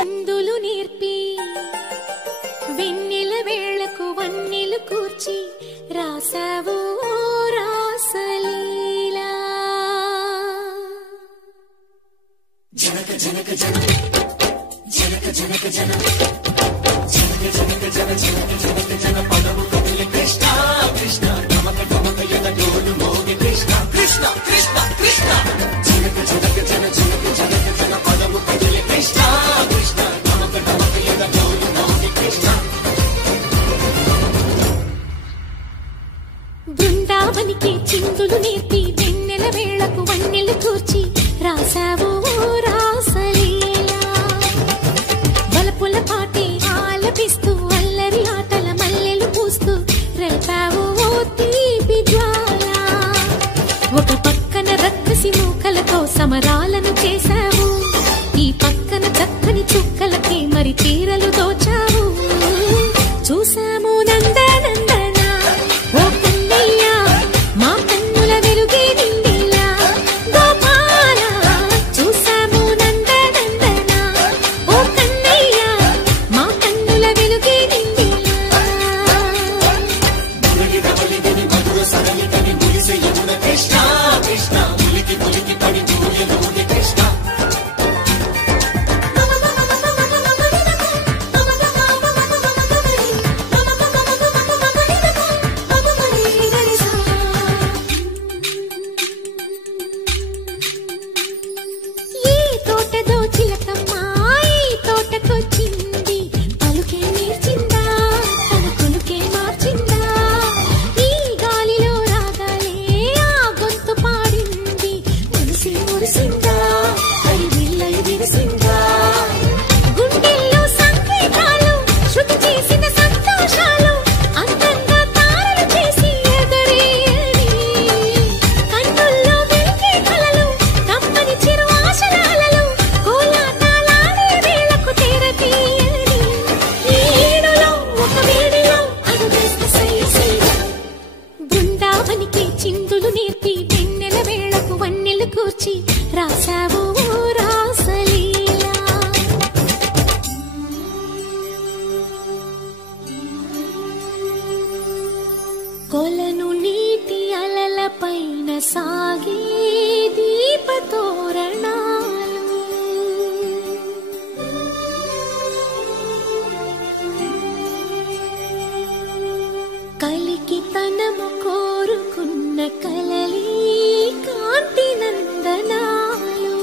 అందులు నేర్పి వెన్నెల వేళకు వన్నెలు కూర్చి రాసావు రాసలీలా జనక జనక జన జనక జనక జన జనక జనక జన జనక జనక జన పదము కదిలి కృష్ణ కృష్ణ నమక నమక యద డోలు మోగి కృష్ణ కృష్ణ కృష్ణ కృష్ణ జనక జనక జన జనక జనక జన పదము కదిలి కృష్ణ కృష్ణ నమక నమక యద డోలు మోగి కృష్ణ బృందావనికి చిందులు నేర్పి వెన్నెల వేళకు వన్నెలు కూర్చి రాసావు రాసలీలా బలపుల పాటే ఆలపిస్తూ అల్లరి ఆటల మల్లెలు పూస్తూ రేపావు తీపి జ్వాల ఒక పక్కన రక్కసి మూకలతో సమరాలను చేశావు ఈ పక్కన చక్కని చుక్కలకి మరి తీరలు దోచావు చూసాము నందనందన ఓ కన్నయ్య మా కన్నుల వెలుగే నిండిలా గోపాల చూసాము నందనందన ఓ కన్నయ్య మా కన్నుల వెలుగే నిండిలా మధుర సరళితని మురిసే యమున కృష్ణ కృష్ణ ములికి ములికి పడి జూయలోని కృష్ణ చిందులు నేర్పి వెన్నెల వేళకు వన్నెలు కూర్చి రాసావు రాసలీలా కొలను నీటి అలల పైన సాగే దీపతోరణాలు కలికి తనము కోరుకున్న కలలి కాంతి నందనాలు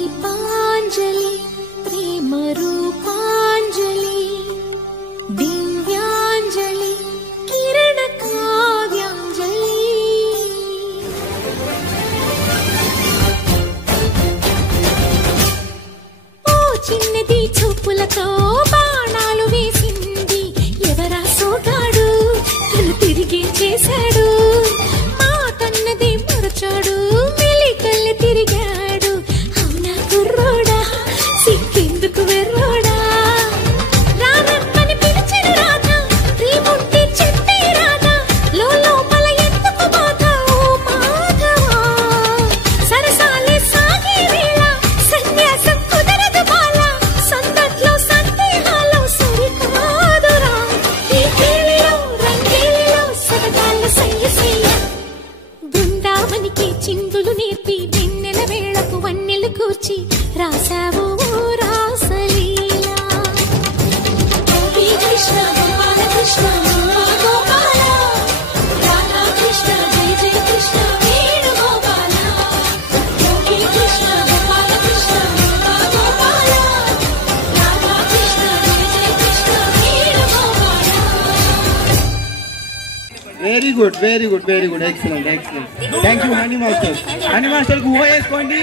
దీపాంజలి ప్రేమ రూపాంజలి దివ్యాంజలి కిరణ కావ్యాంజలి చిన్నది చూపులతో బాణాలు వేసింది ఎవరా సోగాడు తను తిరిగి చేశాడు మాటన్నది మరచాడు మెలికల్లి తిరిగాడు అవునా కుర్రోడా సిక్కెందుకు వెర్రోడా రారమ్మని పిలిచిన రాధ రీముంటి చెప్పే రాధ లోపల ఎందుకు బాధ ఓ మాధవా సరసాలే సాగే వేళ సన్యాసం కుదరదు బాల సందట్లో సందేహాలు సరికాదురా ఈ కేళిలో రంగేలిలో సరదాల సయ్యసయ్య బృందావనికి చిందులు నేర్పి వెన్నెల వేళకు వన్నెలు కూర్చి రాసావు రాసలీలా కృష్ణ గోపాల కృష్ణ గోపాల రాధా కృష్ణ జయ జయ కృష్ణ వేణు గోపాల కృష్ణ గోపాల కృష్ణ గోపాల రాధా కృష్ణ జయ జయ Krishna Venu Gopala very good very good very good excellent excellent thank you honey master honey master కు ఓ వేసుకోండి